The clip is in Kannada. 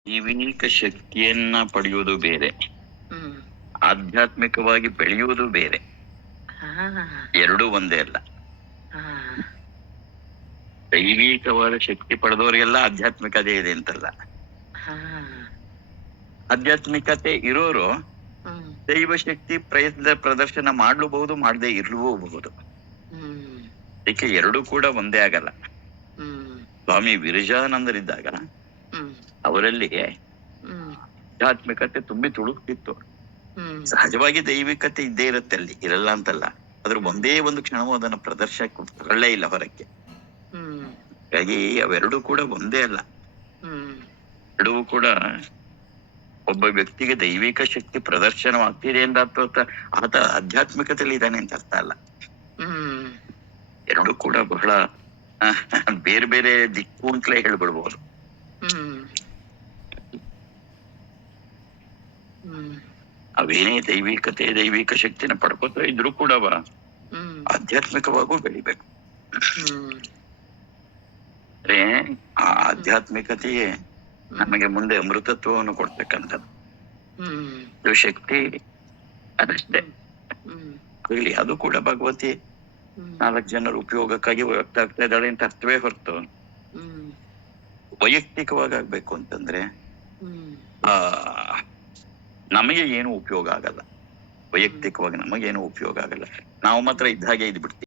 ದೈವಿಕ ಶಕ್ತಿಯನ್ನ ಪಡೆಯುವುದು ಬೇರೆ, ಹ್ಮ್ ಆಧ್ಯಾತ್ಮಿಕವಾಗಿ ಬೆಳೆಯುವುದು ಬೇರೆ. ಹಾ ಎರಡೂ ಒಂದೇ ಅಲ್ಲ. ಹಾ ದೈವಿಕವಾದ ಶಕ್ತಿ ಪಡೆದವರಿಗೆಲ್ಲ ಆಧ್ಯಾತ್ಮಿಕತೆ ಇದೆ ಅಂತಲ್ಲ. ಹಾ ಆಧ್ಯಾತ್ಮಿಕತೆ ಇರೋರು ಹ್ಮ್ ದೈವ ಶಕ್ತಿ ಪ್ರದರ್ಶನ ಮಾಡಲೂಬಹುದು, ಮಾಡದೆ ಇರಲೂಬಹುದು. ಹ್ಮ್ ಅದಕ್ಕೆ ಎರಡೂ ಕೂಡ ಒಂದೇ ಆಗಲ್ಲ. ಹ್ಮ್ ಸ್ವಾಮಿ ವಿರಜಾನಂದರಿದ್ದಾಗ ಹ್ಮ್ ಅವರಲ್ಲಿ ಹ್ಮ್ ಆಧ್ಯಾತ್ಮಿಕತೆ ತುಂಬಿ ತುಳುಕ್ತಿತ್ತು. ಹ್ಮ್ ಸಹಜವಾಗಿ ದೈವಿಕತೆ ಇದ್ದೇ ಇರುತ್ತೆ, ಅಲ್ಲಿ ಇರಲ್ಲ ಅಂತಲ್ಲ. ಅದ್ರ ಒಂದೇ ಒಂದು ಕ್ಷಣವೂ ಅದನ್ನ ಪ್ರದರ್ಶನಕ್ಕೆ ತಗೊಳ್ಳೇ ಇಲ್ಲ ಹೊರಕ್ಕೆ. ಹ್ಮ್ ಹಾಗಾಗಿ ಅವೆರಡೂ ಕೂಡ ಒಂದೇ ಅಲ್ಲ. ಹ್ಮ್ ಎರಡೂ ಕೂಡ ಒಬ್ಬ ವ್ಯಕ್ತಿಗೆ ದೈವಿಕ ಶಕ್ತಿ ಪ್ರದರ್ಶನವಾಗ್ತಿದೆ ಅಂತ ಆತ ಆಧ್ಯಾತ್ಮಿಕತೆಯಲ್ಲಿ ಇದ್ದಾನೆ ಅಂತ ಅರ್ಥ ಅಲ್ಲ. ಹ್ಮ್ ಎರಡೂ ಕೂಡ ಬಹಳ ಬೇರೆ ಬೇರೆ ದಿಕ್ಕು ಅಂತಲೇ ಹೇಳ್ಬಿಡ್ಬೋದು. ಹ್ಮ್ ಹ್ಮ್ ಅವೇನೇ ದೈವಿಕ ಶಕ್ತಿನ ಪಡ್ಕೋತಾ ಇದ್ರು ಕೂಡ ಹ್ಮ್ ಆಧ್ಯಾತ್ಮಿಕವಾಗೂ ಬೆಳಿಬೇಕು. ಹ್ಮ್ ಅಂದ್ರೆ ಆ ಆಧ್ಯಾತ್ಮಿಕತೆಯೇ ನಮಗೆ ಮುಂದೆ ಅಮೃತತ್ವವನ್ನು ಕೊಡ್ತಕ್ಕಂಥದ್ದು. ಹ್ಮ್ ಇದು ಶಕ್ತಿ ಅದಷ್ಟೇ. ಹ್ಮ್ ಇಲ್ಲಿ ಅದು ಕೂಡ ಭಗವತಿ ಹ್ಮ್ 4 ಜನರ ಉಪಯೋಗಕ್ಕಾಗಿ ವ್ಯಕ್ತ ಆಗ್ತಾ ಇದ್ದಾಳೆ ಅಂತ ಅರ್ಥವೇ ಹೊರತು ಹ್ಮ್ ವೈಯಕ್ತಿಕವಾಗಿ ಆಗ್ಬೇಕು ಅಂತಂದ್ರೆ ಹ್ಮ್ ಆ ನಮಗೆ ಏನು ಉಪಯೋಗ ಆಗಲ್ಲ. ವೈಯಕ್ತಿಕವಾಗಿ ನಮಗೇನು ಉಪಯೋಗ ಆಗಲ್ಲ. ನಾವು ಮಾತ್ರ ಇದ್ದ ಹಾಗೆ ಇದ್ ಬಿಡ್ತೀವಿ.